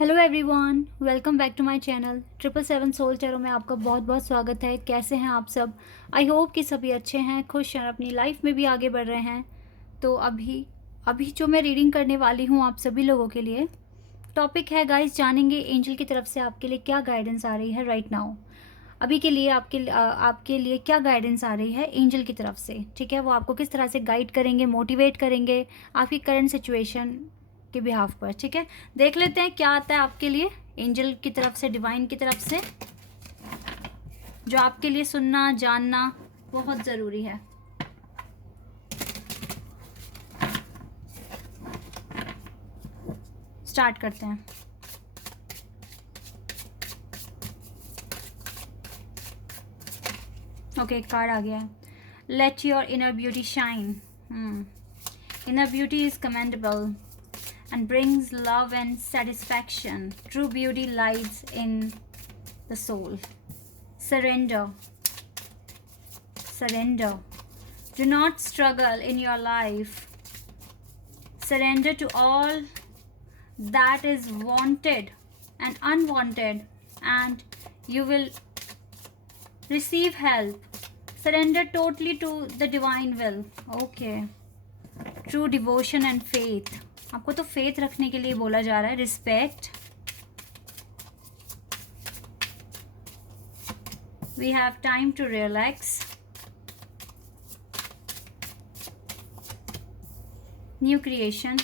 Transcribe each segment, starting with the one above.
Hello everyone, welcome back to my channel 777 soul tarot में आपका बहुत बहुत स्वागत है। कैसे हैं आप सब? आई होप कि सभी अच्छे हैं, खुश हैं, अपनी लाइफ में भी आगे बढ़ रहे हैं। तो अभी अभी जो मैं रीडिंग करने वाली हूँ आप सभी लोगों के लिए, टॉपिक है गाइस, जानेंगे एंजल की तरफ से आपके लिए क्या गाइडेंस आ रही है राइट नाउ। अभी के लिए आपके लिए क्या गाइडेंस आ रही है एंजल की तरफ से, ठीक है। वो आपको किस तरह से गाइड करेंगे, मोटिवेट करेंगे आपकी करंट सिचुएशन के बिहाफ पर, ठीक है। देख लेते हैं क्या आता है आपके लिए एंजल की तरफ से, डिवाइन की तरफ से, जो आपके लिए सुनना जानना बहुत ज़रूरी है। स्टार्ट करते हैं। ओके, कार्ड आ गया है। Let your inner beauty shine. Inner beauty is commendable and brings love and satisfaction. True beauty lies in the soul. Surrender. Surrender. Do not struggle in your life. Surrender to all that is wanted and unwanted, and you will receive help. Surrender totally to the divine will. Okay. True devotion and faith. आपको तो faith रखने के लिए बोला जा रहा है। Respect, we have time to relax, new creation,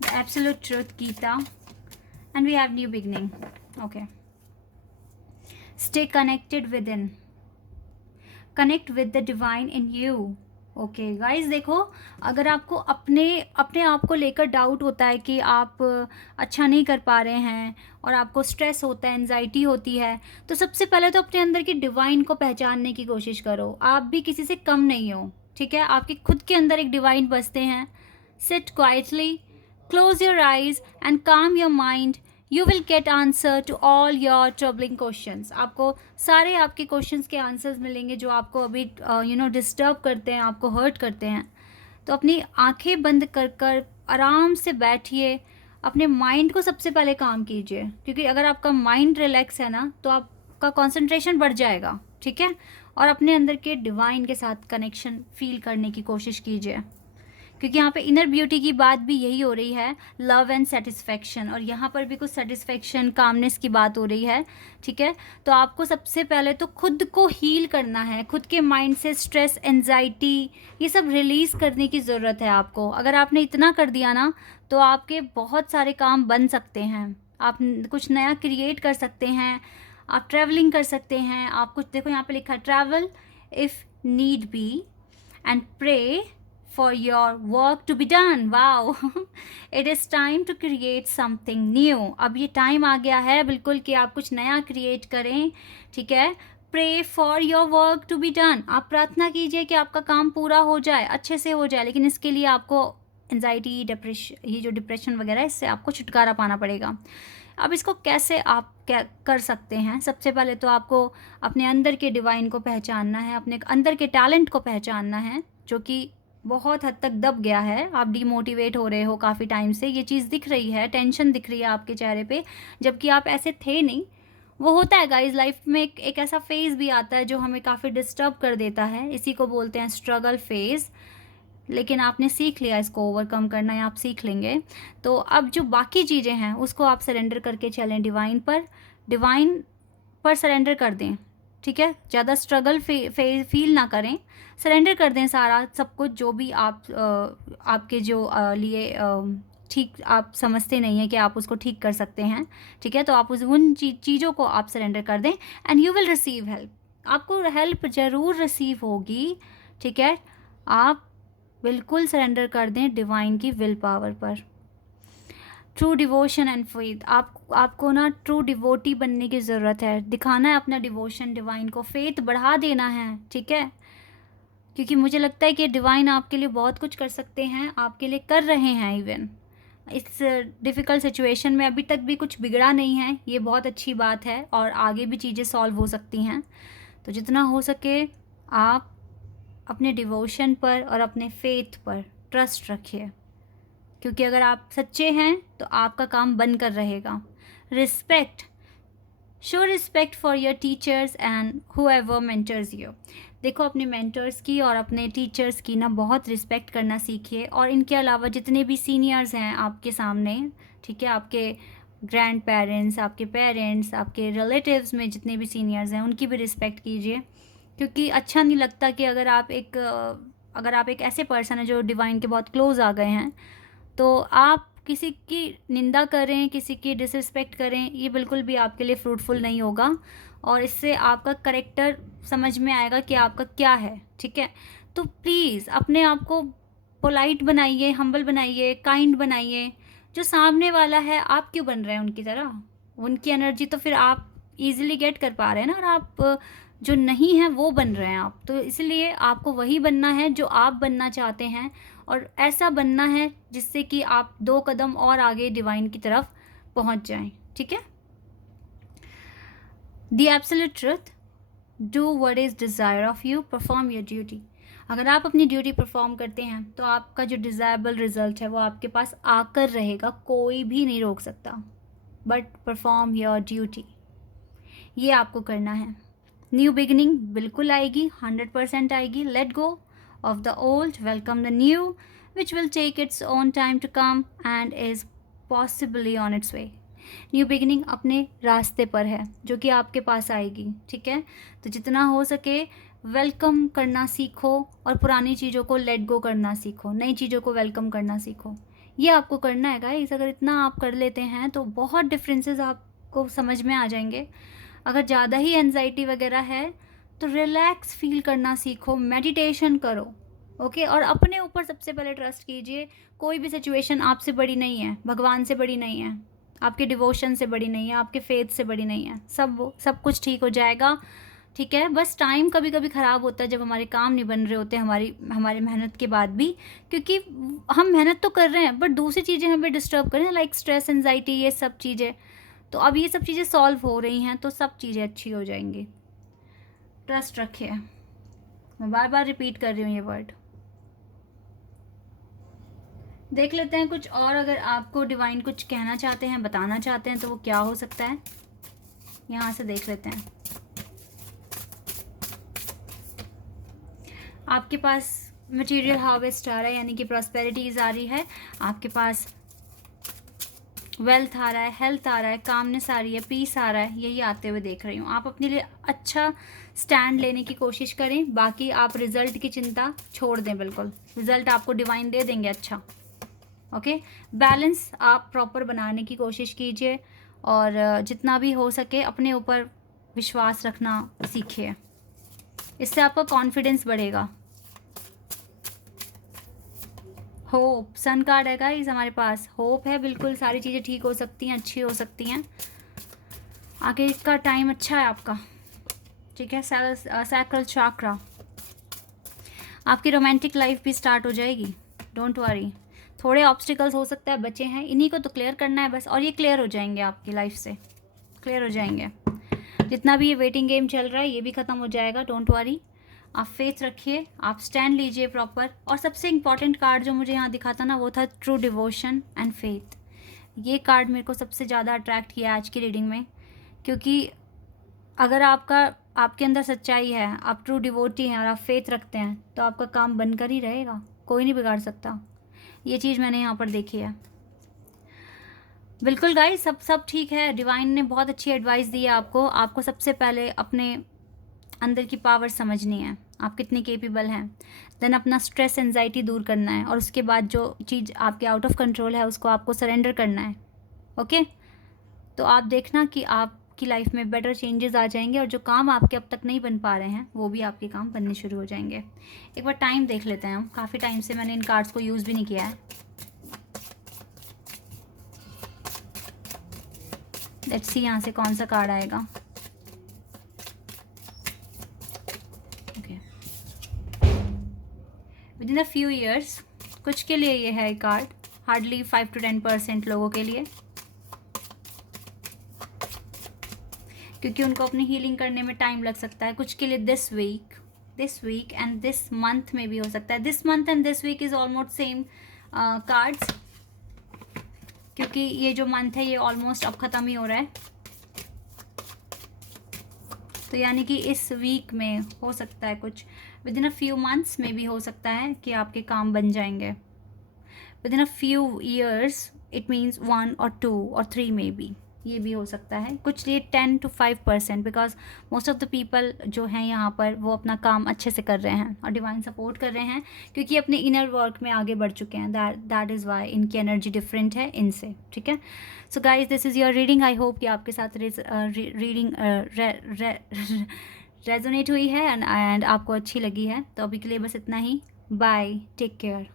the absolute truth Gita, and we have new beginning. Okay, stay connected with in, connect with the divine in you. Okay guys, देखो, अगर आपको अपने आप को लेकर डाउट होता है कि आप अच्छा नहीं कर पा रहे हैं और आपको स्ट्रेस होता है, एंजाइटी होती है, तो सबसे पहले तो अपने अंदर की डिवाइन को पहचानने की कोशिश करो। आप भी किसी से कम नहीं हो, ठीक है। आपके खुद के अंदर एक डिवाइन बसते हैं। Sit quietly, close your eyes and calm your mind. You will get answer to all your troubling questions. आपको सारे आपके क्वेश्चंस के आंसर्स मिलेंगे जो आपको अभी डिस्टर्ब करते हैं, आपको हर्ट करते हैं। तो अपनी आंखें बंद कर कर आराम से बैठिए, अपने माइंड को सबसे पहले काम कीजिए, क्योंकि अगर आपका माइंड रिलैक्स है ना तो आपका कंसंट्रेशन बढ़ जाएगा, ठीक है। और अपने अंदर के डिवाइन के साथ कनेक्शन फील करने की कोशिश कीजिए, क्योंकि यहाँ पे इनर ब्यूटी की बात भी यही हो रही है, लव एंड सेटिस्फैक्शन, और यहाँ पर भी कुछ सेटिस्फैक्शन, कामनेस की बात हो रही है, ठीक है। तो आपको सबसे पहले तो खुद को हील करना है, खुद के माइंड से स्ट्रेस, एंजाइटी, ये सब रिलीज़ करने की ज़रूरत है आपको। अगर आपने इतना कर दिया ना तो आपके बहुत सारे काम बन सकते हैं, आप कुछ नया क्रिएट कर सकते हैं, आप ट्रैवलिंग कर सकते हैं। आप कुछ देखो, यहाँ पे लिखा है travel if need be and pray for your work to be done. Wow. It is time to create something new. अब ये टाइम आ गया है बिल्कुल कि आप कुछ नया क्रिएट करें, ठीक है। Pray for your work to be done. आप प्रार्थना कीजिए कि आपका काम पूरा हो जाए, अच्छे से हो जाए, लेकिन इसके लिए आपको एंजाइटी, डिप्रेशन, ये जो डिप्रेशन वगैरह है, इससे आपको छुटकारा पाना पड़ेगा। अब इसको कैसे आप क्या कर सकते हैं? सबसे पहले तो आपको अपने अंदर के डिवाइन को पहचानना है, अपने अंदर के टैलेंट को पहचानना है, जो कि बहुत हद तक दब गया है। आप डीमोटिवेट हो रहे हो काफ़ी टाइम से, ये चीज़ दिख रही है, टेंशन दिख रही है आपके चेहरे पे, जबकि आप ऐसे थे नहीं। वो होता है गाइस, लाइफ में एक ऐसा फेज़ भी आता है जो हमें काफ़ी डिस्टर्ब कर देता है, इसी को बोलते हैं स्ट्रगल फेज़। लेकिन आपने सीख लिया इसको ओवरकम करना, या आप सीख लेंगे। तो अब जो बाकी चीज़ें हैं उसको आप सरेंडर करके चलें डिवाइन पर, डिवाइन पर सरेंडर कर दें, ठीक है। ज़्यादा स्ट्रगल फील ना करें, सरेंडर कर दें सारा सब कुछ, जो भी आपके जो लिए ठीक आप समझते नहीं हैं कि आप उसको ठीक कर सकते हैं, ठीक है। तो आप उन चीज़ों को आप सरेंडर कर दें and you will receive help. आपको हेल्प ज़रूर रिसीव होगी, ठीक है। आप बिल्कुल सरेंडर कर दें डिवाइन की विल पावर पर। ट्रू डिवोशन एंड फेथ, आपको ना ट्रू डिवोटी बनने की ज़रूरत है, दिखाना है अपना डिवोशन डिवाइन को, फेथ बढ़ा देना है, ठीक है। क्योंकि मुझे लगता है कि डिवाइन आपके लिए बहुत कुछ कर सकते हैं, आपके लिए कर रहे हैं। इवन इस डिफ़िकल्ट सिचुएशन में अभी तक भी कुछ बिगड़ा नहीं है, ये बहुत अच्छी बात है, और आगे भी चीज़ें सॉल्व हो सकती हैं। तो जितना हो सके आप अपने डिवोशन पर और अपने फेथ पर ट्रस्ट रखिए, क्योंकि अगर आप सच्चे हैं तो आपका काम बनकर रहेगा। Respect, show respect for your teachers and whoever mentors you. देखो अपने मेंटर्स की और अपने टीचर्स की ना बहुत रिस्पेक्ट करना सीखिए, और इनके अलावा जितने भी सीनियर्स हैं आपके सामने, ठीक है, आपके ग्रैंड पेरेंट्स, आपके पेरेंट्स, आपके रिलेटिव्स में जितने भी सीनियर्स हैं उनकी भी रिस्पेक्ट कीजिए, क्योंकि अच्छा नहीं लगता कि अगर आप एक ऐसे पर्सन है जो डिवाइन के बहुत क्लोज आ गए हैं, तो आप किसी की निंदा करें, किसी की डिसरिस्पेक्ट करें, ये बिल्कुल भी आपके लिए फ्रूटफुल नहीं होगा, और इससे आपका करेक्टर समझ में आएगा कि आपका क्या है, ठीक है। तो प्लीज़ अपने आप को पोलाइट बनाइए, हम्बल बनाइए, काइंड बनाइए। जो सामने वाला है आप क्यों बन रहे हैं उनकी तरह? उनकी एनर्जी तो फिर आप इजीली गेट कर पा रहे हैं ना, और आप जो नहीं है वो बन रहे हैं आप, तो इसलिए आपको वही बनना है जो आप बनना चाहते हैं, और ऐसा बनना है जिससे कि आप 2 कदम और आगे डिवाइन की तरफ पहुंच जाएं, ठीक है। The absolute truth, do what is desire of you, perform your duty. अगर आप अपनी ड्यूटी परफॉर्म करते हैं तो आपका जो डिज़ायरेबल रिजल्ट है वो आपके पास आकर रहेगा, कोई भी नहीं रोक सकता। बट परफॉर्म योर ड्यूटी, ये आपको करना है। न्यू बिगिनिंग बिल्कुल आएगी, 100% आएगी। Let go of the old, welcome the new, which will take its own time to come and is possibly on its way. New beginning अपने रास्ते पर है जो कि आपके पास आएगी, ठीक है। तो जितना हो सके वेलकम करना सीखो, और पुरानी चीज़ों को लेट गो करना सीखो, नई चीज़ों को वेलकम करना सीखो। ये आपको करना है गाइस। अगर इतना आप कर लेते हैं तो बहुत डिफरेंसेस आपको समझ में आ जाएंगे। अगर ज़्यादा ही एनजाइटी वगैरह है तो रिलैक्स फील करना सीखो, मेडिटेशन करो, ओके। और अपने ऊपर सबसे पहले ट्रस्ट कीजिए। कोई भी सिचुएशन आपसे बड़ी नहीं है, भगवान से बड़ी नहीं है, आपके डिवोशन से बड़ी नहीं है, आपके फेथ से बड़ी नहीं है। सब कुछ ठीक हो जाएगा, ठीक है। बस टाइम कभी कभी ख़राब होता है जब हमारे काम नहीं बन रहे होते हमारी मेहनत के बाद भी, क्योंकि हम मेहनत तो कर रहे हैं बट दूसरी चीज़ें हमें डिस्टर्ब कर रही हैं, लाइक स्ट्रेस, एंजाइटी, ये सब चीज़ें। तो अब ये सब चीज़ें सॉल्व हो रही हैं तो सब चीज़ें अच्छी हो जाएंगी। ट्रस्ट रखिए, मैं बार बार रिपीट कर रही हूँ ये वर्ड। देख लेते हैं कुछ और, अगर आपको डिवाइन कुछ कहना चाहते हैं, बताना चाहते हैं तो वो क्या हो सकता है, यहाँ से देख लेते हैं। आपके पास मटेरियल हार्वेस्ट आ रहा है, यानी कि प्रॉस्पेरिटीज आ रही है, आपके पास वेल्थ आ रहा है, हेल्थ आ रहा है, कामनेस आ रही है, पीस आ रहा है, यही आते हुए देख रही हूँ। आप अपने लिए अच्छा स्टैंड लेने की कोशिश करें, बाकी आप रिजल्ट की चिंता छोड़ दें, बिल्कुल रिजल्ट आपको डिवाइन दे देंगे अच्छा, ओके। बैलेंस आप प्रॉपर बनाने की कोशिश कीजिए, और जितना भी हो सके अपने ऊपर विश्वास रखना सीखिए, इससे आपका कॉन्फिडेंस बढ़ेगा। होप, सन कार्ड है गाइस हमारे पास, होप है, बिल्कुल सारी चीज़ें ठीक हो सकती हैं, अच्छी हो सकती हैं, आगे का टाइम अच्छा है आपका, ठीक है। सैक्रल चक्रा, आपकी रोमांटिक लाइफ भी स्टार्ट हो जाएगी, डोंट वरी। थोड़े ऑब्स्टिकल्स हो सकता है बचे हैं, इन्हीं को तो क्लियर करना है बस, और ये क्लियर हो जाएंगे, आपकी लाइफ से क्लियर हो जाएंगे। जितना भी ये वेटिंग गेम चल रहा है ये भी ख़त्म हो जाएगा, डोंट वरी। आप फेथ रखिए, आप स्टैंड लीजिए प्रॉपर। और सबसे इम्पॉर्टेंट कार्ड जो मुझे यहाँ दिखा था ना वो था ट्रू डिवोशन एंड फेथ। ये कार्ड मेरे को सबसे ज़्यादा अट्रैक्ट किया आज की रीडिंग में, क्योंकि अगर आपके अंदर सच्चाई है, आप ट्रू डिवोटी हैं और आप फेथ रखते हैं तो आपका काम बनकर ही रहेगा, कोई नहीं बिगाड़ सकता। ये चीज़ मैंने यहाँ पर देखी है। बिल्कुल गाइस, सब ठीक है। डिवाइन ने बहुत अच्छी एडवाइस दी है आपको सबसे पहले अपने अंदर की पावर समझनी है, आप कितने केपेबल हैं, देन अपना स्ट्रेस, एंजाइटी दूर करना है, और उसके बाद जो चीज़ आपके आउट ऑफ कंट्रोल है उसको आपको सरेंडर करना है, ओके। तो आप देखना कि आपकी लाइफ में बेटर चेंजेस आ जाएंगे, और जो काम आपके अब तक नहीं बन पा रहे हैं वो भी आपके काम बनने शुरू हो जाएंगे। एक बार टाइम देख लेते हैं हम, काफ़ी टाइम से मैंने इन कार्ड्स को यूज़ भी नहीं किया है। लेट्स सी यहाँ से कौन सा कार्ड आएगा। विदिन अ फ्यू ईयर्स, कुछ के लिए ये है कार्ड, हार्डली 5 to 10% लोगों के लिए, क्योंकि उनको अपनी हीलिंग करने में टाइम लग सकता है। कुछ के लिए this week, this week and this month में भी हो सकता है. This month and this week is almost same cards, क्योंकि ये जो मंथ है ये ऑलमोस्ट अब ख़त्म ही हो रहा है. तो यानी कि इस वीक में हो सकता है कुछ, with in a few months में भी हो सकता है कि आपके काम बन जाएंगे. With in a few years it means 1 और 2 और 3 में भी, ये भी हो सकता है. कुछ ये 10 to 5%, because most of the people जो हैं यहाँ पर वो अपना काम अच्छे से कर रहे हैं और डिवाइन सपोर्ट कर रहे हैं, क्योंकि अपने इनर वर्क में आगे बढ़ चुके हैं. दैट इज़ वाई इनकी एनर्जी डिफरेंट है इनसे. ठीक है. So guys, this is your reading. I hope कि आपके साथ रीडिंग रेजोनेट हुई है एंड आपको अच्छी लगी है. तो अभी के लिए बस इतना ही. Bye, take care.